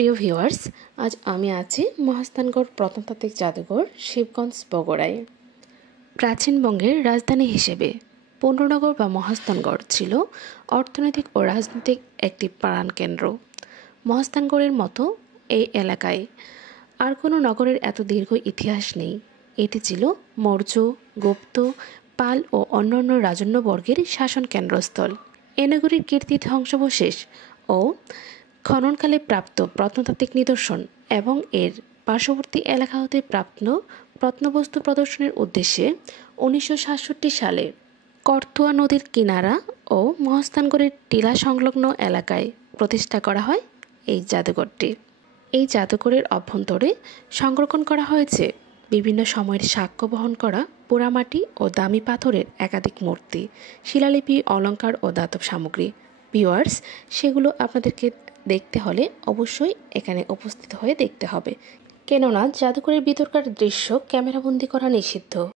প্রিয় ভিউয়ার্স, আজ আমি আছি মহাস্থানগড় প্রত্নতাত্ত্বিক জাদুঘর শিবগঞ্জ বগুড়ায়। প্রাচীনবঙ্গের রাজধানী হিসেবে পুণ্ড্রনগর বা মহাস্থানগড় ছিল অর্থনৈতিক ও রাজনৈতিক একটি প্রাণকেন্দ্র। মহাস্থানগড়ের মতো এই এলাকায় আর কোনো নগরের এত দীর্ঘ ইতিহাস নেই। এটি ছিল মৌর্য, গুপ্ত, পাল ও অন্যান্য রাজন্যবর্গের শাসন কেন্দ্রস্থল। এ নগরীর কীর্তি ধ্বংসাবশেষ ও খননকালে প্রাপ্ত প্রত্নতাত্ত্বিক নিদর্শন এবং এর পার্শ্ববর্তী এলাকা হতে প্রাপ্ত প্রত্নবস্তু প্রদর্শনের উদ্দেশ্যে 1967 সালে করতোয়া নদীর কিনারা ও মহাস্থানগড়ের টিলা সংলগ্ন এলাকায় প্রতিষ্ঠা করা হয় এই জাদুঘরটি। এই জাদুঘরের অভ্যন্তরে সংরক্ষণ করা হয়েছে বিভিন্ন সময়ের সাক্ষ্য বহন করা পোড়ামাটি ও দামি পাথরের একাধিক মূর্তি, শিলালিপি, অলঙ্কার ও ধাতব সামগ্রী। ভিউয়ার্স, সেগুলো আপনাদেরকে দেখতে হলে অবশ্যই এখানে উপস্থিত হয়ে দেখতে হবে, কেননা জাদুঘরের ভিতরকার দৃশ্য ক্যামেরাবন্দি করা নিষিদ্ধ।